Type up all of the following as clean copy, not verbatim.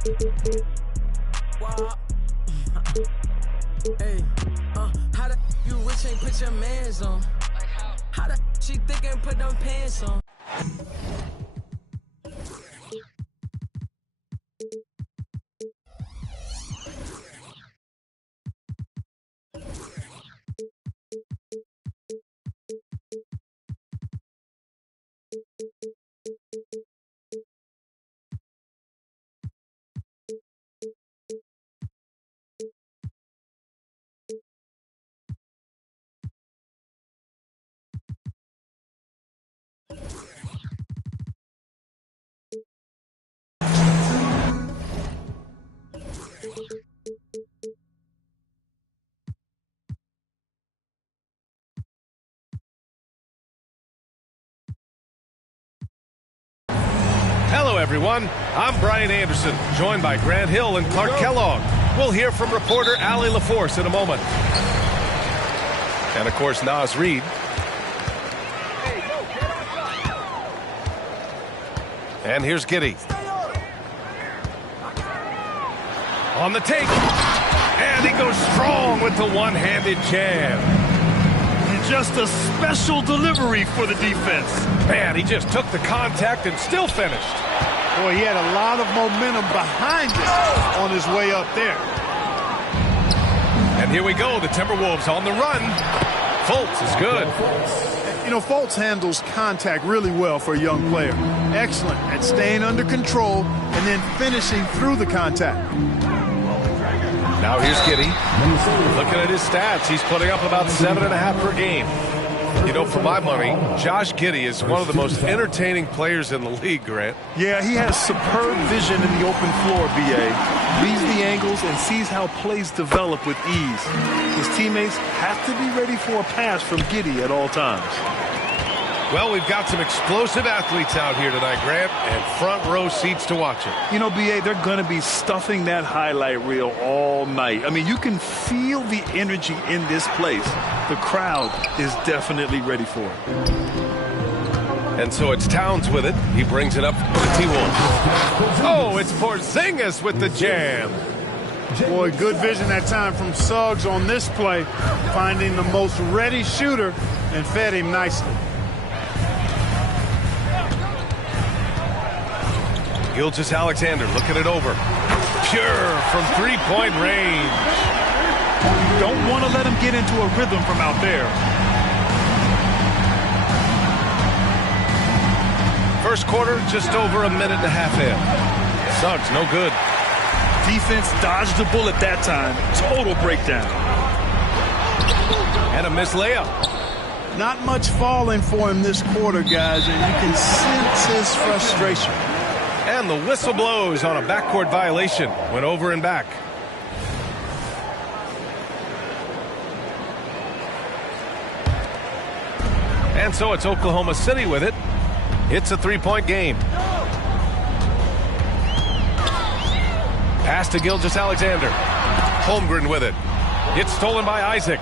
Wow. Hey, how the you rich ain't put your mans on? How the she thick and put them pants on? Hello, everyone. I'm Brian Anderson, joined by Grant Hill and Clark Kellogg. We'll hear from reporter Allie LaForce in a moment. And, of course, Naz Reid. And here's Giddey. On the take. And he goes strong with the one-handed jab. Just a special delivery for the defense. Man, he just took the contact and still finished. Boy, he had a lot of momentum behind it on his way up there. And here we go, the Timberwolves on the run. Fultz is good. You know, Fultz handles contact really well for a young player. Excellent at staying under control and then finishing through the contact. Now here's Giddey. Looking at his stats, he's putting up about 7.5 per game. You know, for my money, Josh Giddey is one of the most entertaining players in the league, Grant. Yeah, he has superb vision in the open floor, B.A. Reads the angles and sees how plays develop with ease. His teammates have to be ready for a pass from Giddey at all times. Well, we've got some explosive athletes out here tonight, Grant, and front row seats to watch it. You know, B.A., they're going to be stuffing that highlight reel all night. I mean, you can feel the energy in this place. The crowd is definitely ready for it. And so it's Towns with it. He brings it up for the T-Wolves. Oh, it's Porzingis with the jam. Boy, good vision that time from Suggs on this play, finding the most ready shooter and fed him nicely. Gilgeous-Alexander looking it over. Pure from three-point range. Don't want to let him get into a rhythm from out there. First quarter, just over a minute and a half in. Suggs, no good. Defense dodged the bullet that time. Total breakdown. And a missed layup. Not much falling for him this quarter, guys, and you can sense his frustration. And the whistle blows on a backcourt violation. Went over and back. And so it's Oklahoma City with it. It's a three-point game. Pass to Gilgeous-Alexander. Holmgren with it. It's stolen by Isaac.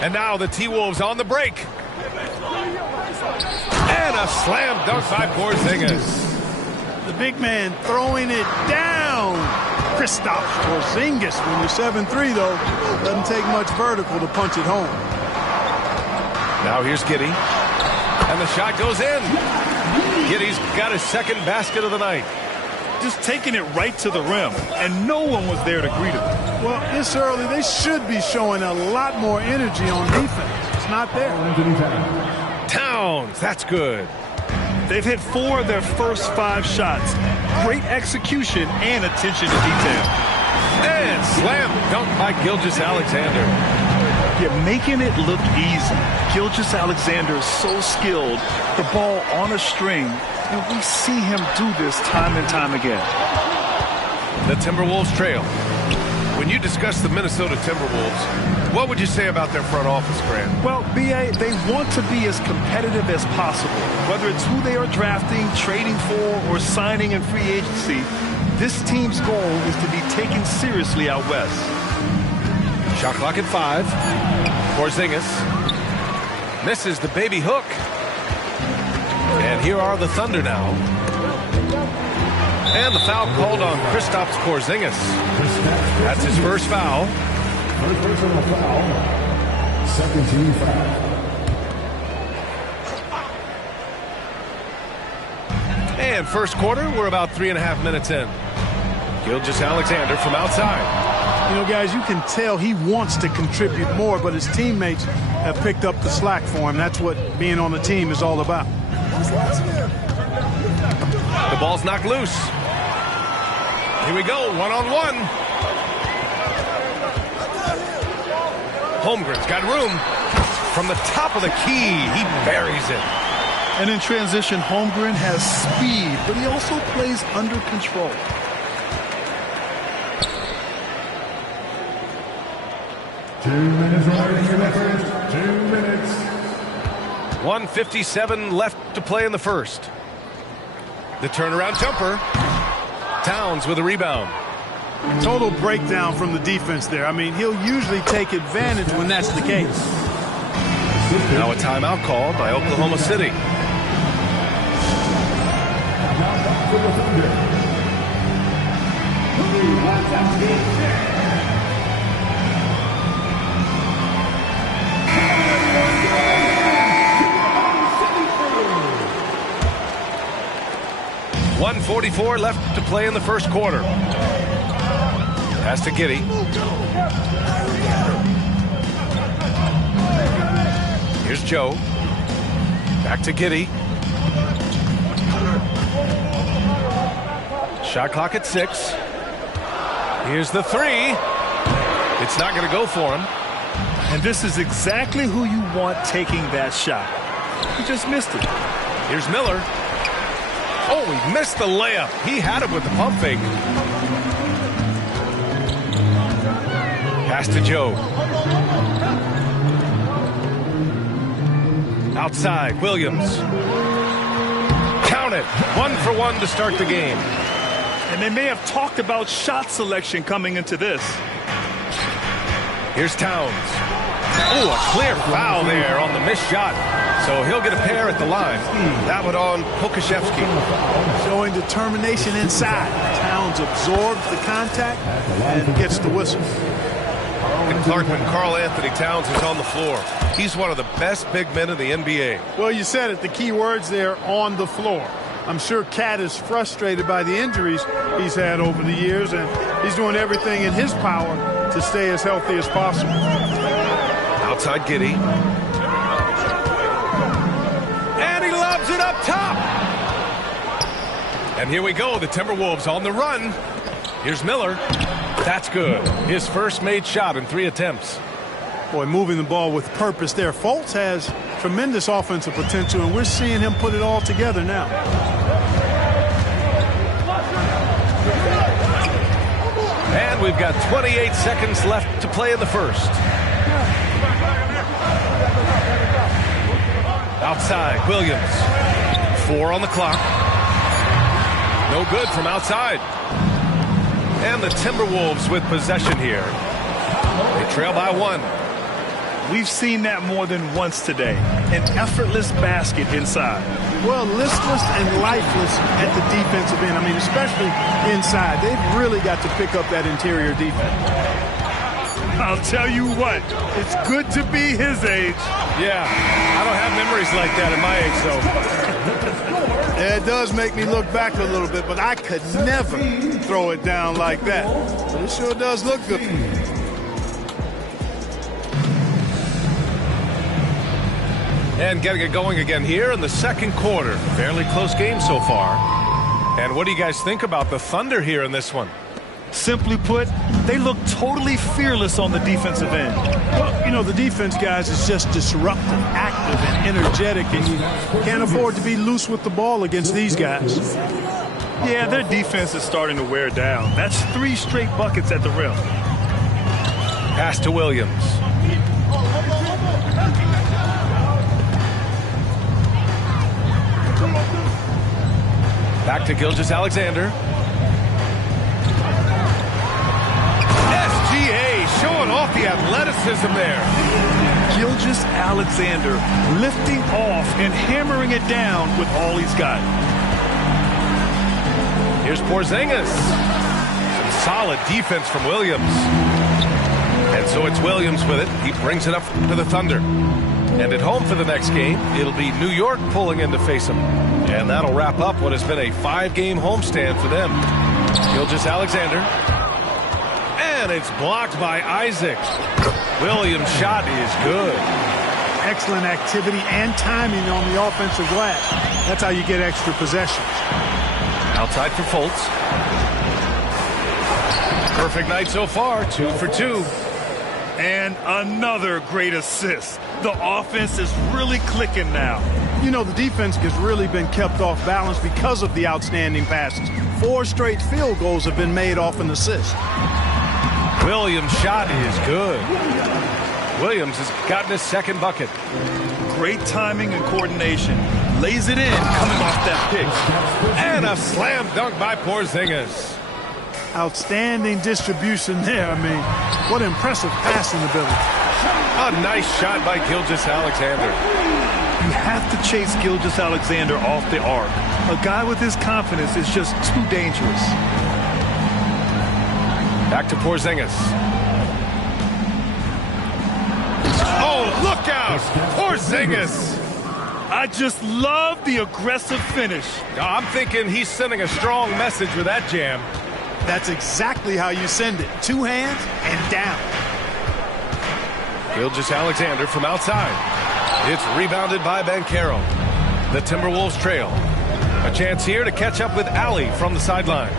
And now the T-Wolves on the break. And a slam dunk by Porzingis. The big man throwing it down. Kristaps Porzingis. When you're 7'3", though, doesn't take much vertical to punch it home. Now here's Giddey. And the shot goes in. Giddey's got his second basket of the night. Just taking it right to the rim, and no one was there to greet him. Well, this early, they should be showing a lot more energy on defense. It's not there. Towns, that's good. They've hit 4 of their first 5 shots. Great execution and attention to detail. And slam dunk by Gilgeous-Alexander. You're making it look easy. Gilgeous-Alexander is so skilled. The ball on a string, and we see him do this time and time again. The Timberwolves trail. When you discuss the Minnesota Timberwolves, what would you say about their front office, Grant? Well, B.A., they want to be as competitive as possible. Whether it's who they are drafting, trading for, or signing in free agency, this team's goal is to be taken seriously out west. Shot clock at 5. Porzingis misses the baby hook. And here are the Thunder now. And the foul called on Kristaps Porzingis. That's his first foul. First personal foul. Second team foul. And first quarter, we're about 3.5 minutes in. Gilgeous-Alexander from outside. You know, guys, you can tell he wants to contribute more, but his teammates have picked up the slack for him. That's what being on the team is all about. The ball's knocked loose. Here we go, one-on-one. Holmgren's got room. From the top of the key, he buries it. And in transition, Holmgren has speed, but he also plays under control. Remaining in the first. 2 minutes. 1:57 left to play in the first. The turnaround jumper. Towns with a rebound. Total breakdown from the defense there. I mean, he'll usually take advantage when that's the case. Now a timeout called by Oklahoma City. .144 left to play in the first quarter. Pass to Giddey. Here's Joe. Back to Giddey. Shot clock at 6. Here's the 3. It's not going to go for him. And this is exactly who you want taking that shot. He just missed it. Here's Miller. Oh, he missed the layup. He had it with the pump fake. Pass to Joe. Outside, Williams. Count it. 1 for 1 to start the game. And they may have talked about shot selection coming into this. Here's Towns. Oh, a clear foul there on the missed shot. So he'll get a pair at the line. That one on Pokusevski. Showing determination inside. Towns absorbs the contact and gets the whistle. And Clarkman, Karl Anthony Towns is on the floor. He's one of the best big men in the NBA. Well, you said it, the key words there, on the floor. I'm sure Cat is frustrated by the injuries he's had over the years, and he's doing everything in his power to stay as healthy as possible. Outside Giddey. And he lobs it up top. And here we go, the Timberwolves on the run. Here's Miller. That's good. His first made shot in 3 attempts. Boy, moving the ball with purpose there. Fultz has tremendous offensive potential, and we're seeing him put it all together now. And we've got 28 seconds left to play in the first. Outside, Williams. 4 on the clock. No good from outside. And the Timberwolves with possession here. They trail by 1. We've seen that more than once today. An effortless basket inside. Well, listless and lifeless at the defensive end. I mean, especially inside. They've really got to pick up that interior defense. I'll tell you what, it's good to be his age. Yeah, I don't have memories like that at my age, though. Yeah, it does make me look back a little bit, but I could never throw it down like that. But it sure does look good. And getting it going again here in the second quarter. Fairly close game so far. And what do you guys think about the Thunder here in this one? Simply put, they look totally fearless on the defensive end. Well, you know, the defense, guys, is just disruptive, active, and energetic, and you can't afford to be loose with the ball against these guys. Yeah, their defense is starting to wear down. That's 3 straight buckets at the rim. Pass to Williams. Back to Gilgeous-Alexander. SGA showing off the athleticism there. Gilgeous-Alexander lifting off and hammering it down with all he's got. Here's Porzingis. Some solid defense from Williams. And so it's Williams with it. He brings it up to the Thunder. And at home for the next game, it'll be New York pulling in to face them. And that'll wrap up what has been a 5-game homestand for them. Gilgeous-Alexander. And it's blocked by Isaac. Williams' shot is good. Excellent activity and timing on the offensive glass. That's how you get extra possessions. Outside for Fultz. Perfect night so far, 2 for 2. And another great assist. The offense is really clicking now. You know, the defense has really been kept off balance because of the outstanding passes. 4 straight field goals have been made off an assist. Williams' shot is good. Williams has gotten his second bucket. Great timing and coordination. Lays it in, coming off that pick. And a slam dunk by Porzingis. Outstanding distribution there. I mean, what impressive passing ability. A nice shot by Gilgeous-Alexander. You have to chase Gilgeous-Alexander off the arc. A guy with his confidence is just too dangerous. Back to Porzingis. Oh, look out! Porzingis! I just love the aggressive finish. I'm thinking he's sending a strong message with that jam. That's exactly how you send it. 2 hands and down. Gilgeous-Alexander from outside. It's rebounded by Banchero. The Timberwolves trail. A chance here to catch up with Allie from the sideline.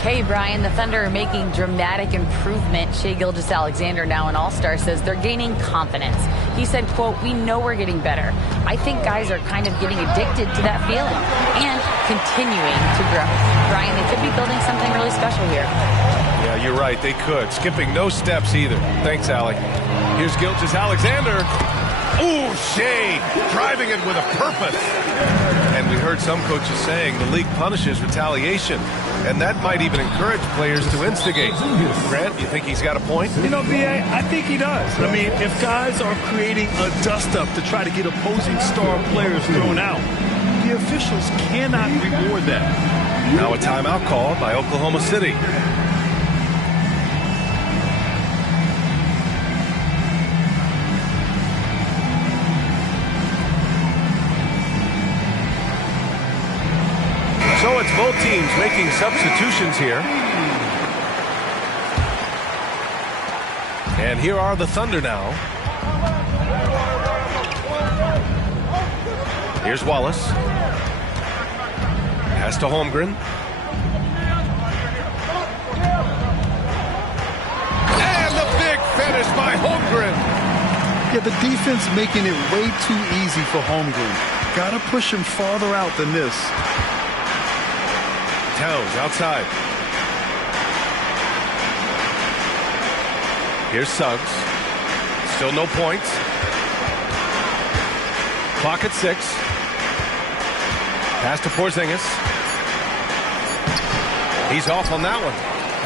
Hey, Brian, the Thunder are making dramatic improvement. Shai Gilgeous-Alexander, now an all-star, says they're gaining confidence. He said, quote, "We know we're getting better. I think guys are kind of getting addicted to that feeling and continuing to grow." Brian, they could be building something really special here. Yeah, you're right. They could. Skipping no steps either. Thanks, Allie. Here's Gilgeous-Alexander. Ooh, Shai driving it with a purpose. And we heard some coaches saying the league punishes retaliation. And that might even encourage players to instigate. Grant, you think he's got a point? You know, B.A., I think he does. I mean, if guys are creating a dust-up to try to get opposing star players thrown out, the officials cannot reward that. Now a timeout called by Oklahoma City. So it's both teams making substitutions here. And here are the Thunder now. Here's Wallace. Pass to Holmgren. And the big finish by Holmgren. Yeah, the defense making it way too easy for Holmgren. Got to push him farther out than this. Towns outside. Here's Suggs. Still no points. Clock at 6. Pass to Porzingis. He's off on that one.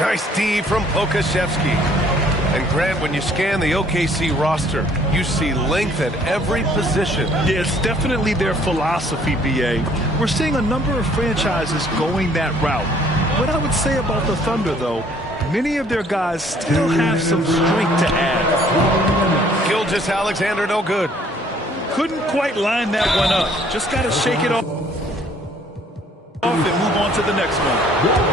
Nice D from Pokusevski. And Grant, when you scan the OKC roster, you see length at every position. Yeah, it's definitely their philosophy, B.A. We're seeing a number of franchises going that route. What I would say about the Thunder, though, many of their guys still have some strength to add. Gilgeous-Alexander no good. Couldn't quite line that one up. Just got to shake it off and move on to the next one.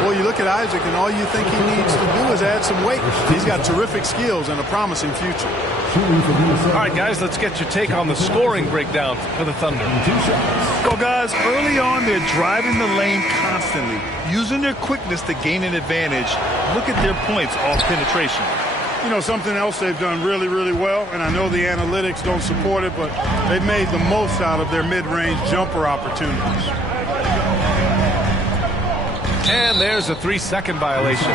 Well, you look at Isaac, and all you think he needs to do is add some weight. He's got terrific skills and a promising future. All right, guys, let's get your take on the scoring breakdown for the Thunder. Well, guys, early on, they're driving the lane constantly, using their quickness to gain an advantage. Look at their points off penetration. You know, something else they've done really, really well, and I know the analytics don't support it, but they've made the most out of their mid-range jumper opportunities. And there's a 3-second violation.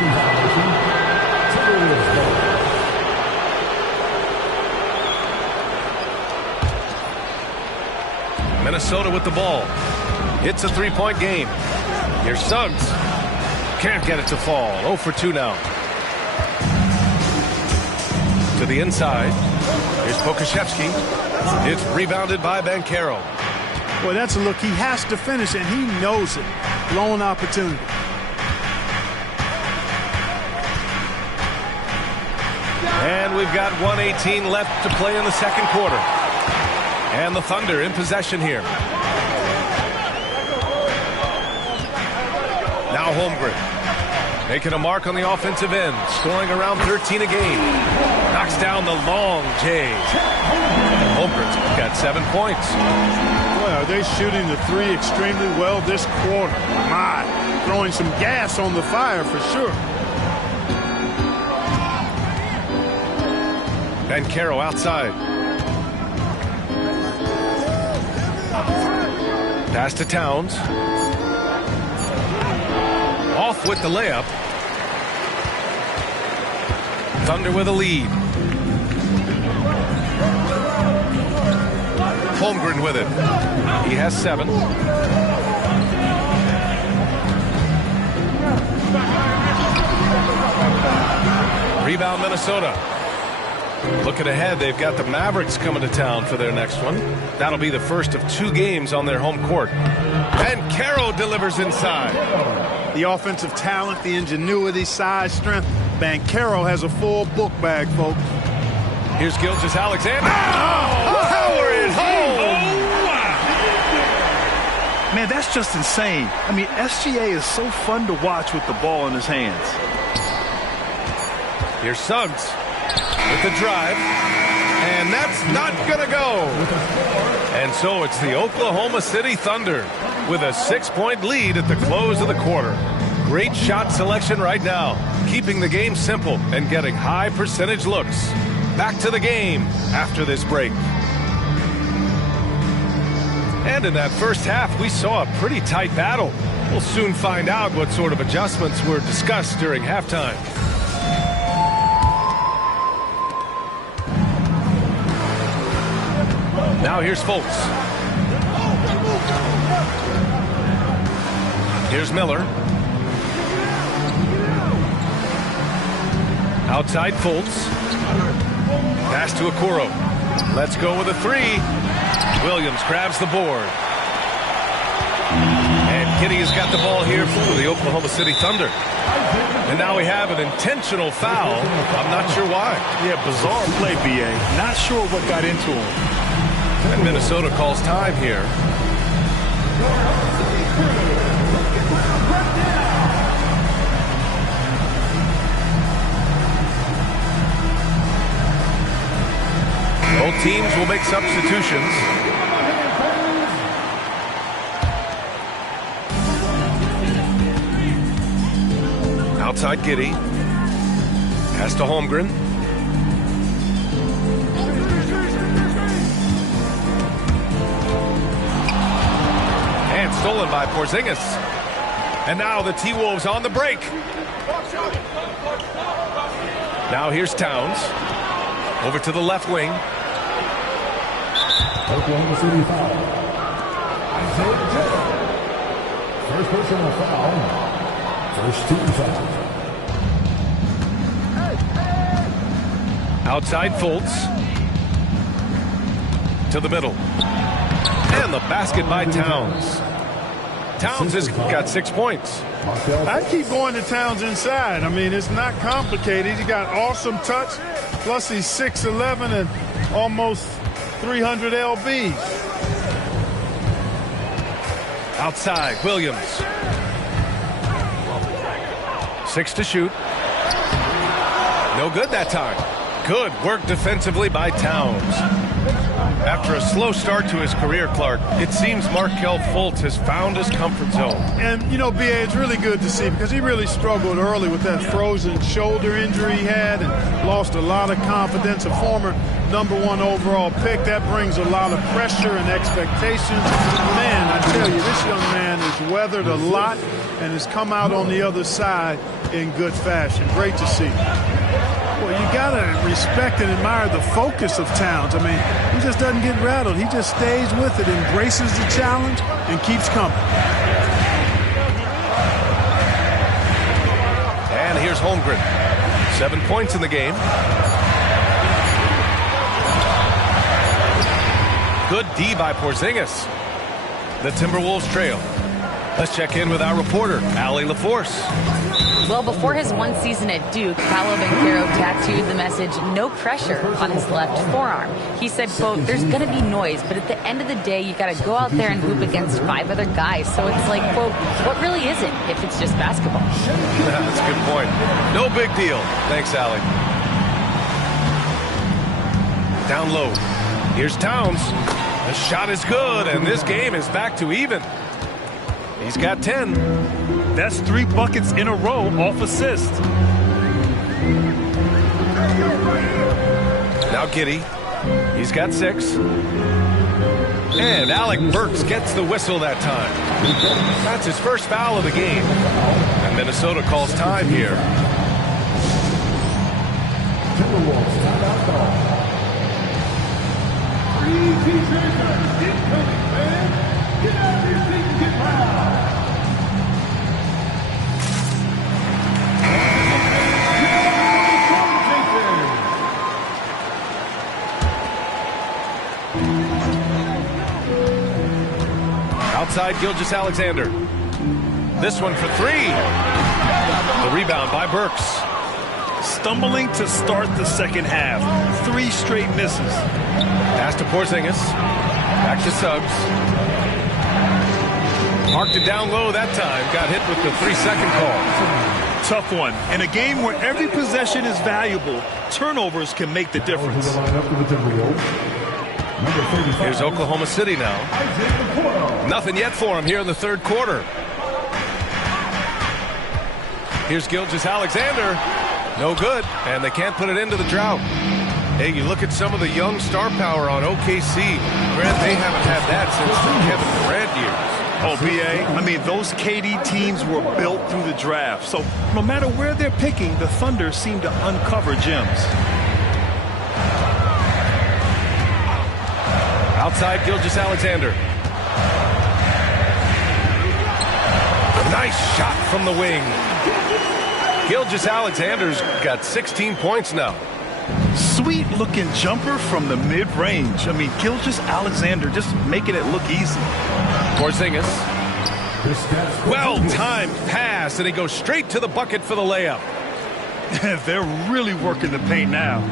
Minnesota with the ball. It's a 3-point game. Here's Suggs. Can't get it to fall. 0 for 2 now. To the inside. Here's Pokusevski. It's rebounded by Banchero. Boy, that's a look he has to finish, and he knows it. Blown opportunity. And we've got 1:18 left to play in the second quarter. And the Thunder in possession here. Now Holmgren making a mark on the offensive end, scoring around 13 a game. Knocks down the long J. Holmgren's got 7 points. Boy, are they shooting the three extremely well this quarter. My, throwing some gas on the fire for sure. Banchero outside. Pass to Towns. Off with the layup. Thunder with a lead. Holmgren with it. He has 7. Rebound Minnesota. Looking ahead, they've got the Mavericks coming to town for their next one. That'll be the first of 2 games on their home court. And Banchero delivers inside. The offensive talent, the ingenuity, size, strength. Banchero has a full book bag, folks. Here's Gilgeous-Alexander. Power it home! Man, that's just insane. I mean, SGA is so fun to watch with the ball in his hands. Here's Suggs with the drive, and that's not gonna go. And so it's the Oklahoma City Thunder with a 6-point lead at the close of the quarter. Great shot selection right now, keeping the game simple and getting high percentage looks. Back to the game after this break. And in that first half, we saw a pretty tight battle. We'll soon find out what sort of adjustments were discussed during halftime. Now here's Fultz. Here's Miller. Outside Fultz. Pass to Okoro. Let's go with a 3. Williams grabs the board. And Giddey has got the ball here for the Oklahoma City Thunder. And now we have an intentional foul. I'm not sure why. Yeah, bizarre play, B.A. Not sure what got into him. And Minnesota calls time here. Both teams will make substitutions. Outside Giddey. Pass to Holmgren. And stolen by Porzingis. And now the T-Wolves on the break. Now here's Towns. Over to the left wing. Oklahoma City foul. Isaiah Joe. First personal foul. First team foul. Outside Fultz. To the middle. And the basket by Towns. Towns has got 6 points. I keep going to Towns inside. I mean, it's not complicated. He's got awesome touch. Plus, he's 6'11" and almost 300 lbs. Outside, Williams. 6 to shoot. No good that time. Good work defensively by Towns. After a slow start to his career, Clark, it seems Markelle Fultz has found his comfort zone. And, you know, B.A., it's really good to see because he really struggled early with that frozen shoulder injury he had and lost a lot of confidence. A former #1 overall pick, that brings a lot of pressure and expectations. Man, I tell you, this young man has weathered a lot and has come out on the other side in good fashion. Great to see. Well, you got to respect and admire the focus of Towns. I mean, he just doesn't get rattled. He just stays with it, embraces the challenge, and keeps coming. And here's Holmgren. 7 points in the game. Good D by Porzingis. The Timberwolves trail. Let's check in with our reporter, Allie LaForce. Well, before his one season at Duke, Paolo Banchero tattooed the message, "No pressure," on his left forearm. He said, quote, "There's going to be noise, but at the end of the day, you got to go out there and hoop against 5 other guys. So it's like, quote, what really is it if it's just basketball?" That's a good point. No big deal. Thanks, Allie. Down low. Here's Towns. The shot is good, and this game is back to even. He's got 10. That's 3 buckets in a row off assist. Now Giddey. He's got 6. And Alec Burks gets the whistle that time. That's his first foul of the game. And Minnesota calls time here. Timberwolves timeout call. Get out of your seat and get loud. Outside Gilgeous-Alexander. This one for 3. The rebound by Burks. Stumbling to start the second half. 3 straight misses. Pass to Porzingis. Back to Suggs. Marked it down low that time. Got hit with the 3-second call. Tough one. In a game where every possession is valuable, turnovers can make the difference. Here's Oklahoma City now. Nothing yet for him here in the third quarter. Here's Gilgeous-Alexander. No good, and they can't put it into the drought. Hey, you look at some of the young star power on OKC. Grant, they haven't had that since the Kevin Durant years. Oh, B.A., I mean, those KD teams were built through the draft. So no matter where they're picking, the Thunder seem to uncover gems. Outside Gilgeous-Alexander. Nice shot from the wing. Gilgeous-Alexander's got 16 points now. Sweet-looking jumper from the mid-range. I mean, Gilgeous-Alexander just making it look easy. Porzingis. Well-timed pass, and he goes straight to the bucket for the layup. They're really working the paint now.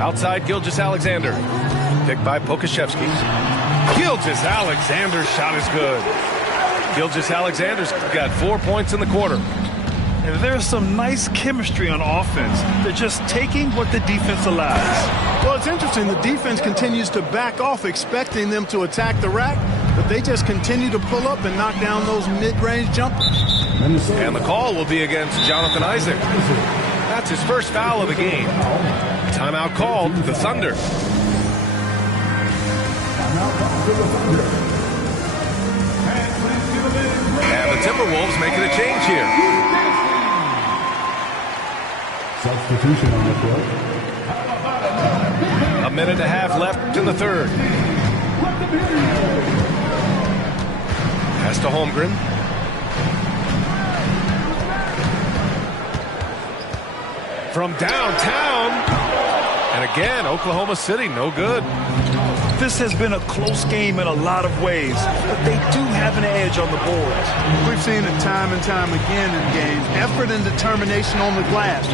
Outside Gilgeous-Alexander. Picked by Pokashevsky. Gilgeous-Alexander's shot is good. Gilgeous-Alexander's got 4 points in the quarter. And there's some nice chemistry on offense. They're just taking what the defense allows. Well, it's interesting. The defense continues to back off, expecting them to attack the rack, but they just continue to pull up and knock down those mid-range jumpers. And the call will be against Jonathan Isaac. That's his first foul of the game. Timeout called the Thunder. And the Timberwolves making a change here. Substitution on the court. A minute and a half left in the third. Pass to Holmgren. From downtown. And again, Oklahoma City, no good. This has been a close game in a lot of ways, but they do have an edge on the boards. We've seen it time and time again in games. Effort and determination on the glass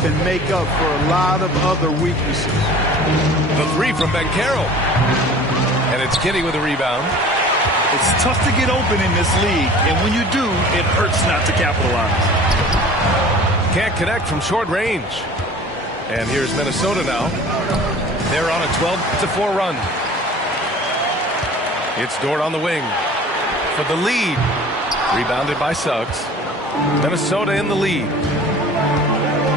can make up for a lot of other weaknesses. The 3 from Banchero. And it's Giddey with a rebound. It's tough to get open in this league, and when you do, it hurts not to capitalize. Can't connect from short range. And here's Minnesota now. They're on a 12-4 run. It's Dort on the wing for the lead. Rebounded by Suggs. Minnesota in the lead.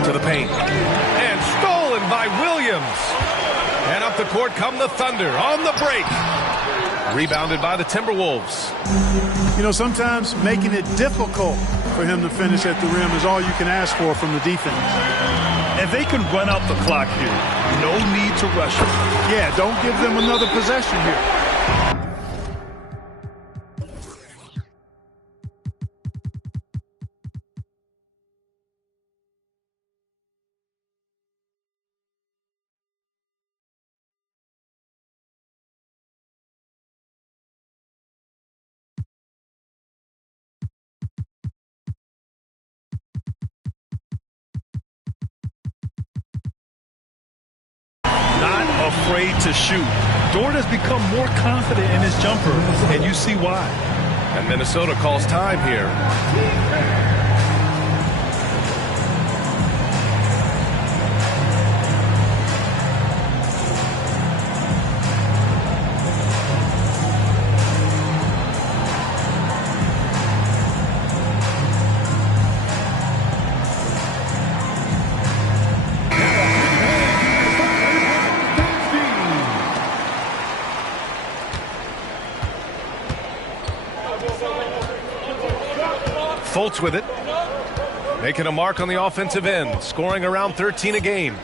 To the paint. And stolen by Williams. And up the court come the Thunder on the break. Rebounded by the Timberwolves. You know, sometimes making it difficult for him to finish at the rim is all you can ask for from the defense. And they can run out the clock here. No need to rush it. Yeah, don't give them another possession here. afraid to shoot. Dort has become more confident in his jumper, and you see why. And Minnesota calls time here. Fultz with it, making a mark on the offensive end, scoring around 13 a game.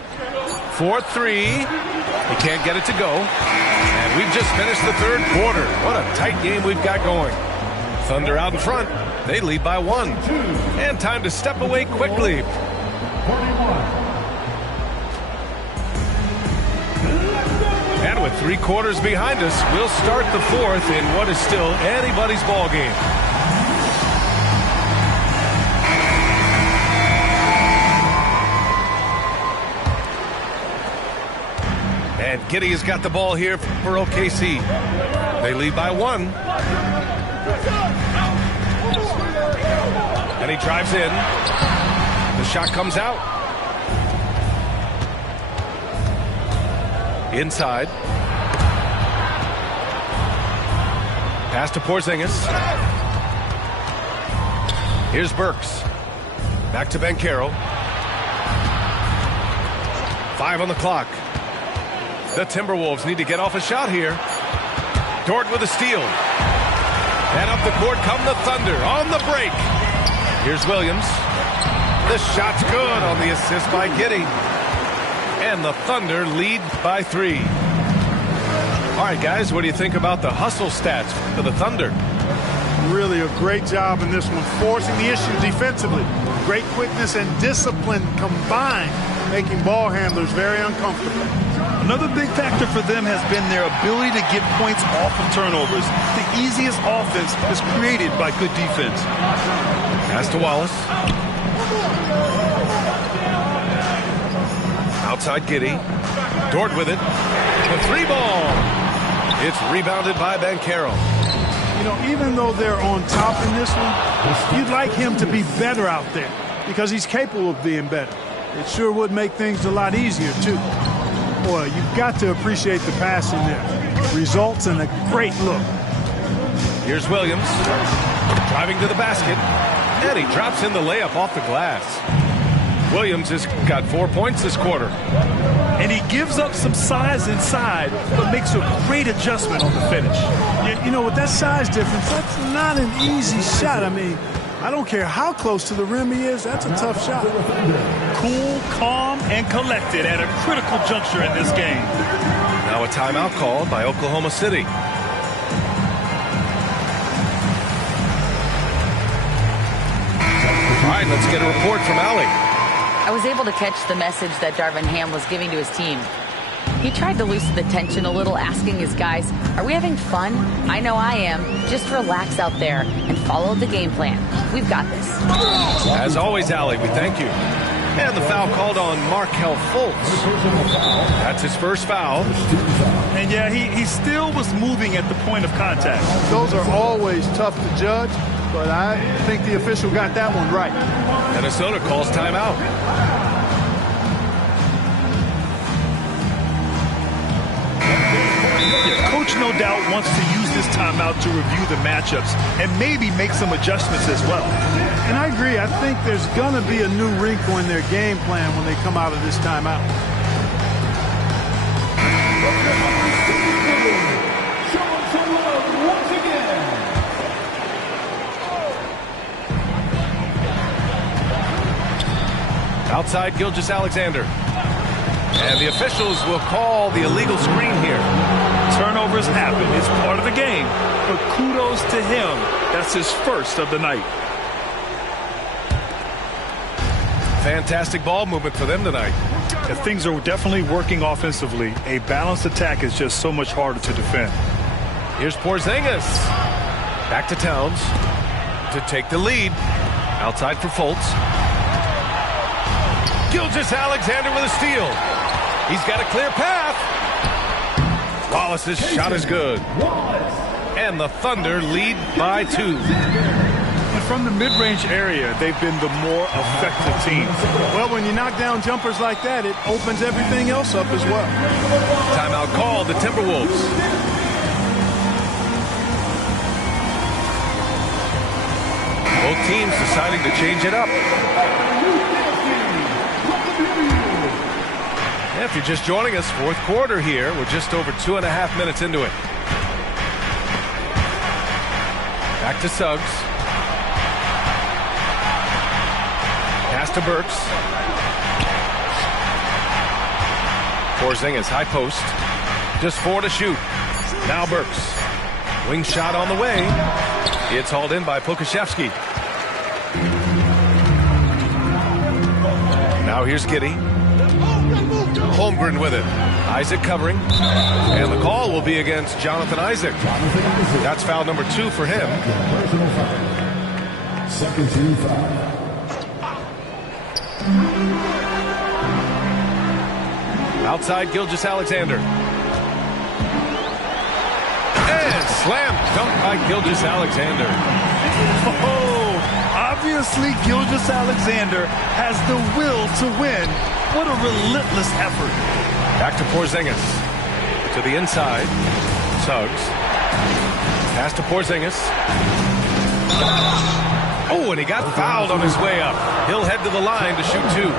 4-3, he can't get it to go, and we've just finished the third quarter. What a tight game we've got going. Thunder out in front, they lead by 1, and time to step away quickly. And with 3 quarters behind us, we'll start the fourth in what is still anybody's ball game. And Giddey has got the ball here for OKC. They lead by 1. And he drives in. The shot comes out. Inside. Pass to Porzingis. Here's Burks. Back to Banchero. 5 on the clock. The Timberwolves need to get off a shot here. Dort with a steal. And up the court come the Thunder on the break. Here's Williams. The shot's good on the assist by Giddey. And the Thunder lead by 3. All right, guys, what do you think about the hustle stats for the Thunder? Really a great job in this one, forcing the issue defensively. Great quickness and discipline combined, making ball handlers very uncomfortable. Another big factor for them has been their ability to get points off of turnovers. The easiest offense is created by good defense. Pass to Wallace. Outside Giddey. Dort with it. The 3 ball. It's rebounded by Banchero. You know, even though they're on top in this one, you'd like him to be better out there because he's capable of being better. It sure would make things a lot easier, too. Boy, you've got to appreciate the passing there. Results in a great look. Here's Williams. Driving to the basket. And he drops in the layup off the glass. Williams has got 4 points this quarter. And he gives up some size inside, but makes a great adjustment on the finish. You know, with that size difference, that's not an easy shot. I mean, I don't care how close to the rim he is, that's a tough shot. Cool, calm, and collected at a critical juncture in this game. Now a timeout called by Oklahoma City. All right, let's get a report from Allie. I was able to catch the message that Darvin Ham was giving to his team. He tried to loosen the tension a little, asking his guys, are we having fun? I know I am. Just relax out there and follow the game plan. We've got this. As always, Allie, we thank you. And the foul called on Markelle Fultz. That's his first foul. And yeah, he still was moving at the point of contact. Those are always tough to judge, but I think the official got that one right. Minnesota calls timeout. Yeah, Coach no doubt wants to use this timeout to review the matchups and maybe make some adjustments as well. And I agree. I think there's going to be a new wrinkle in their game plan when they come out of this timeout. Outside Gilgeous-Alexander. And the officials will call the illegal screen here. Turnovers happen. It's part of the game. But kudos to him. That's his first of the night. Fantastic ball movement for them tonight. Yeah, things are definitely working offensively. A balanced attack is just so much harder to defend. Here's Porzingis. Back to Towns to take the lead. Outside for Fultz. Gilgeous-Alexander with a steal. He's got a clear path. Wallace's shot is good. And the Thunder lead by 2. And from the mid-range area, they've been the more effective team. Well, when you knock down jumpers like that, it opens everything else up as well. Timeout called the Timberwolves. Both teams deciding to change it up. If you're just joining us, fourth quarter here. We're just over 2.5 minutes into it. Back to Suggs. Pass to Burks. Porzingis, high post. Just 4 to shoot. Now Burks. Wing shot on the way. It's hauled in by Pokusevski. Now here's Giddey. Holmgren with it. Isaac covering. And the call will be against Jonathan Isaac. That's foul number 2 for him. Second team foul. Outside Gilgeous-Alexander. And slam dunk by Gilgeous-Alexander. Oh, obviously Gilgeous-Alexander has the will to win. What a relentless effort. Back to Porzingis. To the inside. Suggs. Pass to Porzingis. Oh, and he got fouled on his way up. He'll head to the line to shoot 2.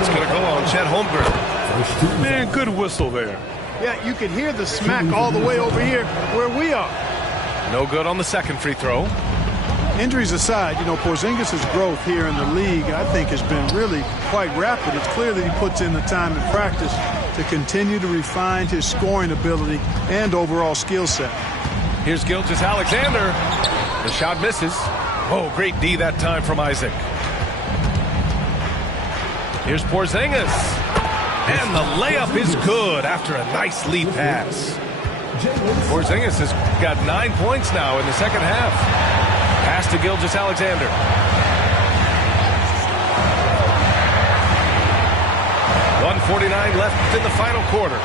It's going to go on Chet Holmgren. Man, good whistle there. Yeah, you can hear the smack all the way over here where we are. No good on the second free throw. Injuries aside, you know, Porzingis' growth here in the league, I think, has been really quite rapid. It's clear that he puts in the time in practice to continue to refine his scoring ability and overall skill set. Here's Gilgeous-Alexander. The shot misses. Oh, great D that time from Isaac. Here's Porzingis. And the layup is good after a nice lead pass. Porzingis has got 9 points now in the second half. Pass to Gilgeous-Alexander. .149 left in the final quarter.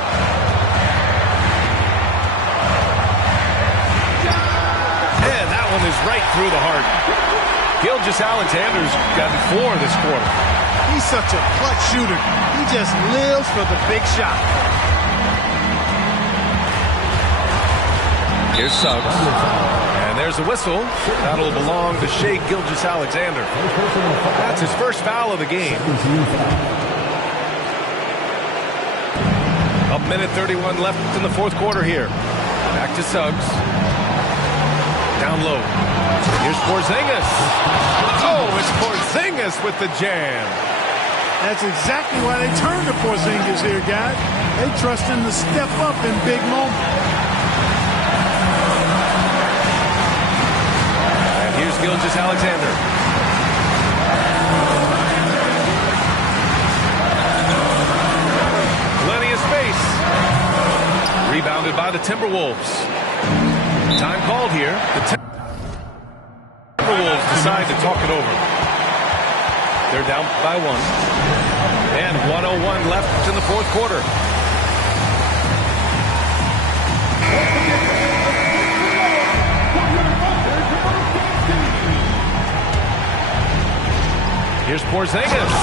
And that one is right through the heart. Gilgeous-Alexander's gotten 4 this quarter. He's such a clutch shooter. He just lives for the big shot. Here's Suggs. And there's a whistle. That'll belong to Shai Gilgeous-Alexander. That's his first foul of the game. A minute 31 left in the fourth quarter here. Back to Suggs. Down low. Here's Porzingis. Oh, it's Porzingis with the jam. That's exactly why they turn to Porzingis here, guys. They trust him to step up in big moments. And here's Gilgeous-Alexander. Plenty of space. Rebounded by the Timberwolves. Time called here. The Timberwolves decide to talk it over. They're down by 1. And 1:01 left in the fourth quarter. Here's Porzingis.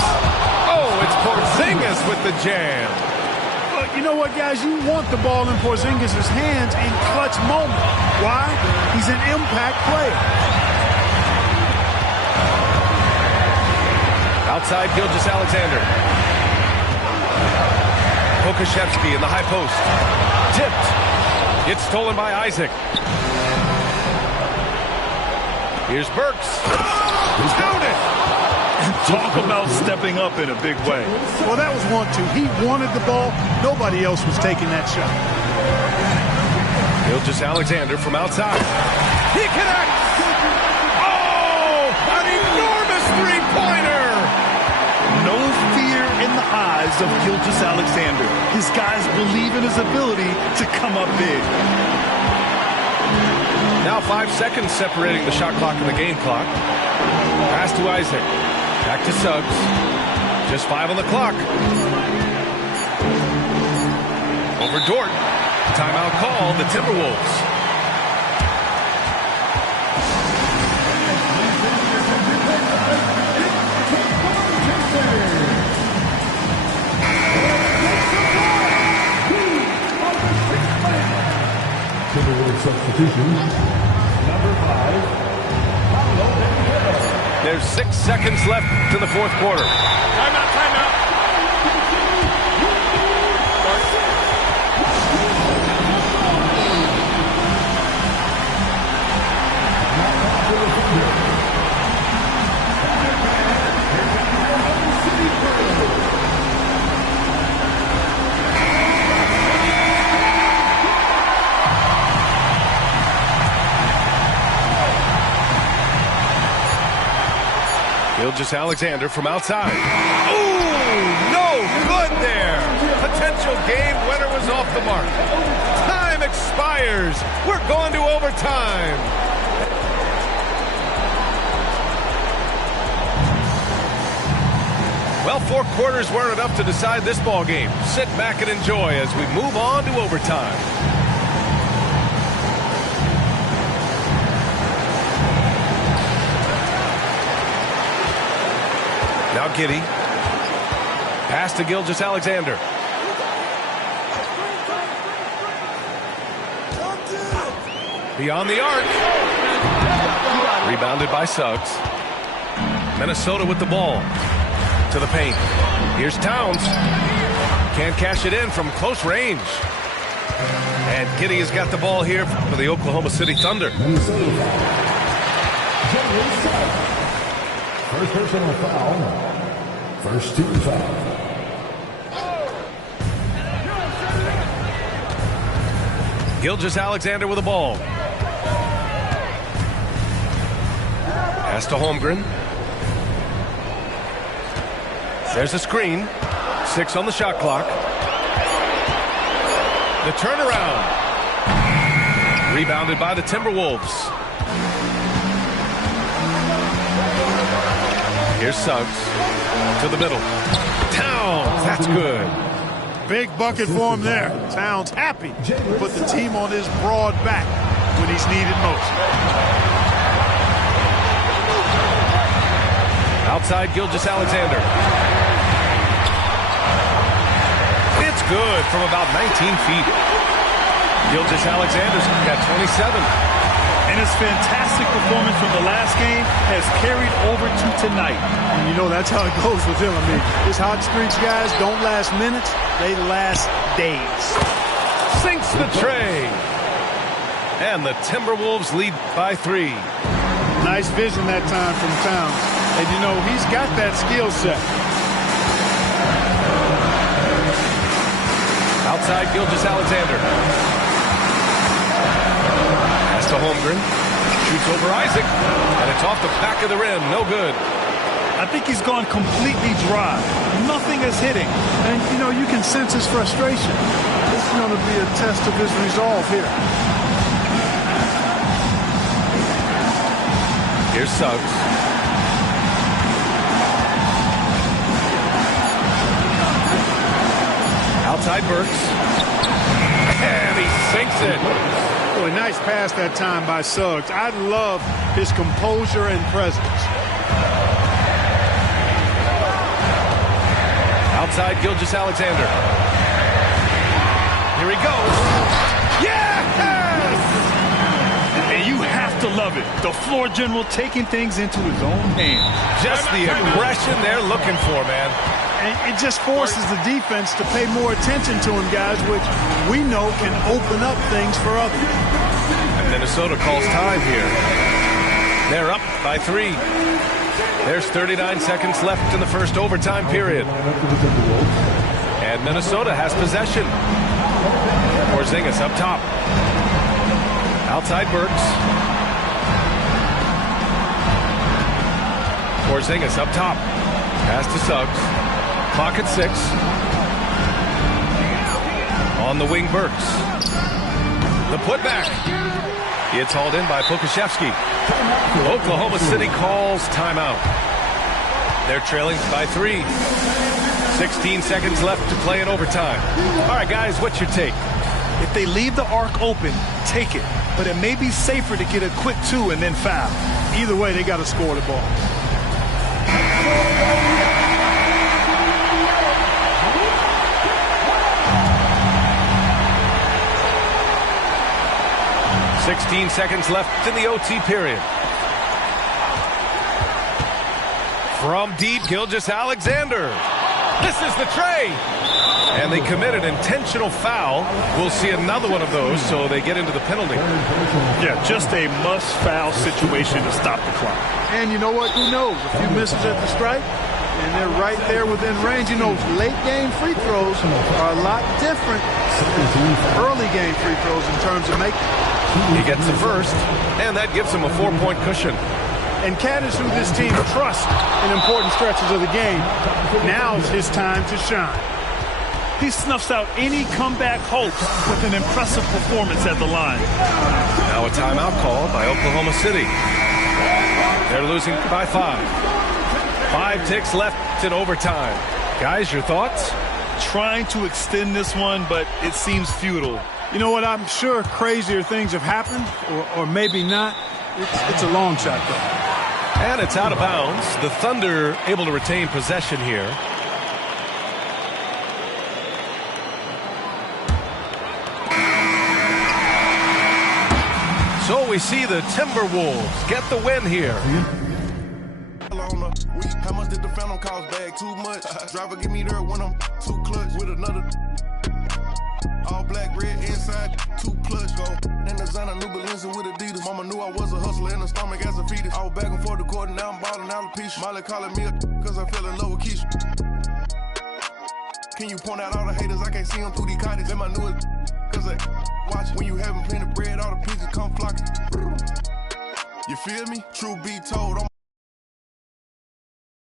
Oh, it's Porzingis with the jam. But you know what, guys? You want the ball in Porzingis' hands in clutch moments. Why? He's an impact player. Outside Gilgeous-Alexander. Pokusevski in the high post. Tipped. It's stolen by Isaac. Here's Burks. Down it. Talk about stepping up in a big way. Well, that was 1-2. He wanted the ball. Nobody else was taking that shot. Gilgeous-Alexander from outside. He connects. Oh, an enormous three-pointer. No fear in the eyes of Gilgeous-Alexander. His guys believe in his ability to come up big. Now 5 seconds separating the shot clock and the game clock. Pass to Isaac. Back to Suggs. Just 5 on the clock. Over Dort. Timeout called the Timberwolves. Timberwolves substitution. Number 5. There's 6 seconds left in the fourth quarter. Timeout. Gilgeous-Alexander from outside. Ooh, no good there. Potential game winner was off the mark. Time expires. We're going to overtime. Well, 4 quarters weren't enough to decide this ball game. Sit back and enjoy as we move on to overtime. Now Giddey. Pass to Gilgeous-Alexander. Beyond the arc. Rebounded by Suggs. Minnesota with the ball. To the paint. Here's Towns. Can't cash it in from close range. And Giddey has got the ball here for the Oklahoma City Thunder. First personal foul. First team foul. Gilgeous-Alexander with the ball. Pass to Holmgren. There's a screen. 6 on the shot clock. The turnaround. Rebounded by the Timberwolves. Here's Suggs. To the middle. Towns. That's good. Big bucket for him there. Towns happy to put the team on his broad back when he's needed most. Outside Gilgeous-Alexander. It's good from about 19 feet. Gilgeous-Alexander's got 27. And his fantastic performance from the last game has carried over to tonight. And you know that's how it goes with him. I mean, his hot streaks, guys, don't last minutes. They last days. Sinks the tray. And the Timberwolves lead by 3. Nice vision that time from Towns. And, you know, he's got that skill set. Outside Gilgeous-Alexander. To Holmgren. Shoots over Isaac. And it's off the back of the rim. No good. I think he's gone completely dry. Nothing is hitting. And, you know, you can sense his frustration. This is going to be a test of his resolve here. Here's Suggs. Outside Burks. And he sinks it. Oh, a nice pass that time by Suggs. I love his composure and presence. Outside Gilgeous-Alexander. Here he goes. Yes! And you have to love it. The floor general taking things into his own hands. Just the aggression they're looking for, man. And it just forces the defense to pay more attention to him, guys, which we know can open up things for others. And Minnesota calls time here. They're up by 3. There's 39 seconds left in the first overtime period. And Minnesota has possession. Porzingis up top. Outside Burks. Porzingis up top. Pass to Suggs. Clock at 6. On the wing, Burks. The putback. It's hauled in by Pokusevski. Oklahoma City calls timeout. They're trailing by 3. 16 seconds left to play in overtime. All right, guys, what's your take? If they leave the arc open, take it. But it may be safer to get a quick 2 and then foul. Either way, they got to score the ball. "16 seconds left in the OT period. From deep, Gilgeous-Alexander. This is the tray. And they commit an intentional foul. We'll see another one of those, so they get into the penalty. Yeah, just a must-foul situation to stop the clock. And you know what? Who knows? A few misses at the stripe, and they're right there within range. You know, late-game free throws are a lot different than early-game free throws in terms of making. He gets the first, and that gives him a 4-point cushion. And Cat is who this team trusts in important stretches of the game. Now's his time to shine. He snuffs out any comeback hopes with an impressive performance at the line. Now a timeout called by Oklahoma City. They're losing by 5. 5 ticks left in overtime. Guys, your thoughts? Trying to extend this one, but it seems futile. You know what? I'm sure crazier things have happened, or maybe not. It's a long shot, though. And it's out of bounds. The Thunder able to retain possession here. So we see the Timberwolves get the win here. How much did the Phantom cost bag? Too much. Driver give me there when I'm too clutch with another. All black, red inside, 2 plush go. And designer new Balenci with Adidas. Mama knew I was a hustler in the stomach as a fetus. I was back and forth the court and now I'm balling out of piece. Molly calling me cause I fell in love with Keisha. Can you point out all the haters? I can't see them through these cottage. Let my new cause I watch when you having plenty of bread, all the pigeons come flocking. You feel me? True be told, I'm